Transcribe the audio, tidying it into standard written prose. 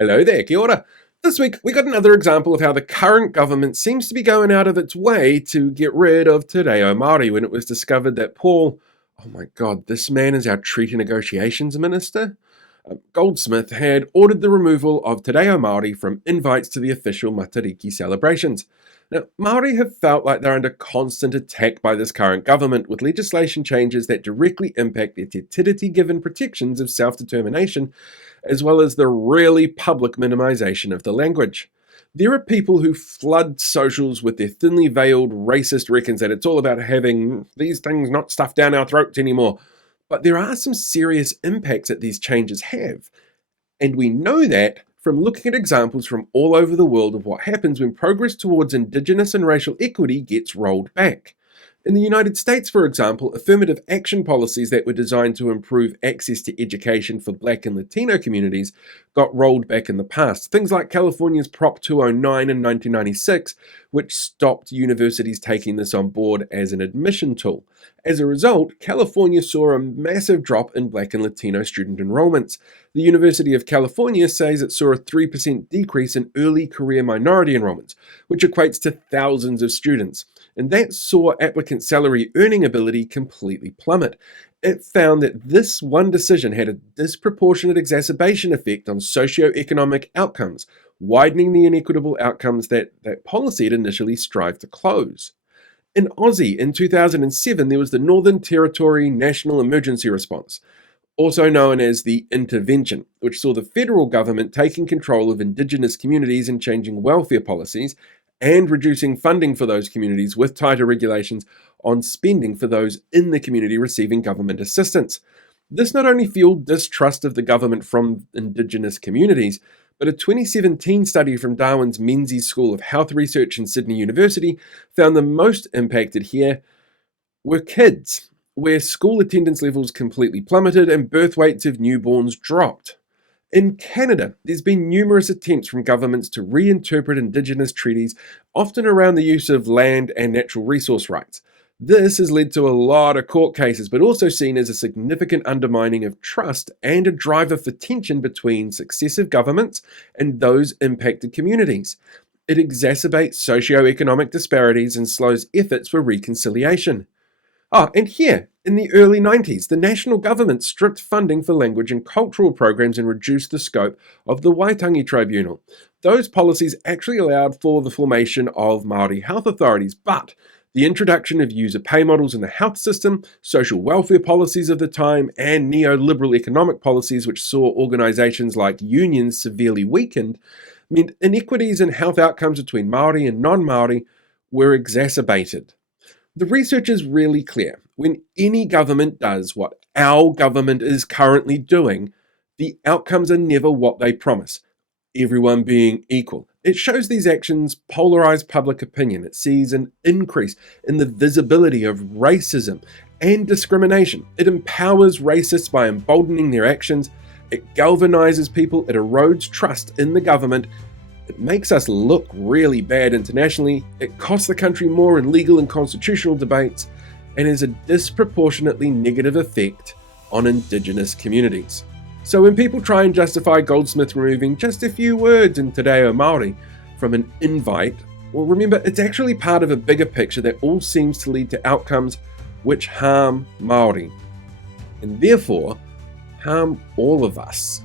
Hello there, kia ora. This week we got another example of how the current government seems to be going out of its way to get rid of Te Reo Maori when it was discovered that oh my god, this man is our treaty negotiations minister, Goldsmith had ordered the removal of Te Reo Maori from invites to the official Matariki celebrations. Now, Maori have felt like they're under constant attack by this current government, with legislation changes that directly impact their te tiriti given protections of self-determination, as well as the really public minimisation of the language. There are people who flood socials with their thinly veiled racist reckons that it's all about having these things not stuffed down our throats anymore. But there are some serious impacts that these changes have. And we know that from looking at examples from all over the world of what happens when progress towards indigenous and racial equity gets rolled back. In the United States, for example, affirmative action policies that were designed to improve access to education for Black and Latino communities got rolled back in the past. Things like California's Prop 209 in 1996, which stopped universities taking this on board as an admission tool. As a result, California saw a massive drop in Black and Latino student enrollments. The University of California says it saw a 3% decrease in early career minority enrollments, which equates to thousands of students. And that saw applicant salary earning ability completely plummet. It found that this one decision had a disproportionate exacerbation effect on socioeconomic outcomes, widening the inequitable outcomes that policy had initially strived to close. In Aussie, in 2007, there was the Northern Territory National Emergency Response, also known as the Intervention, which saw the federal government taking control of Indigenous communities and changing welfare policies, and reducing funding for those communities with tighter regulations on spending for those in the community receiving government assistance. This not only fueled distrust of the government from Indigenous communities, but a 2017 study from Darwin's Menzies School of Health Research in Sydney University found the most impacted here were kids, where school attendance levels completely plummeted and birth rates of newborns dropped. In Canada, there's been numerous attempts from governments to reinterpret Indigenous treaties, often around the use of land and natural resource rights. This has led to a lot of court cases, but also seen as a significant undermining of trust and a driver for tension between successive governments and those impacted communities. It exacerbates socioeconomic disparities and slows efforts for reconciliation. And here, in the early 90s, the national government stripped funding for language and cultural programs and reduced the scope of the Waitangi Tribunal. Those policies actually allowed for the formation of Maori health authorities, but the introduction of user pay models in the health system, social welfare policies of the time, and neoliberal economic policies which saw organisations like unions severely weakened, meant inequities in health outcomes between Maori and non-Maori were exacerbated. The research is really clear. When any government does what our government is currently doing, the outcomes are never what they promise, everyone being equal. It shows these actions polarize public opinion. It sees an increase in the visibility of racism and discrimination. It empowers racists by emboldening their actions. It galvanizes people. It erodes trust in the government. It makes us look really bad internationally, it costs the country more in legal and constitutional debates, and has a disproportionately negative effect on Indigenous communities. So when people try and justify Goldsmith removing just a few words in Te Reo Maori from an invite, well, remember, it's actually part of a bigger picture that all seems to lead to outcomes which harm Maori, and therefore harm all of us.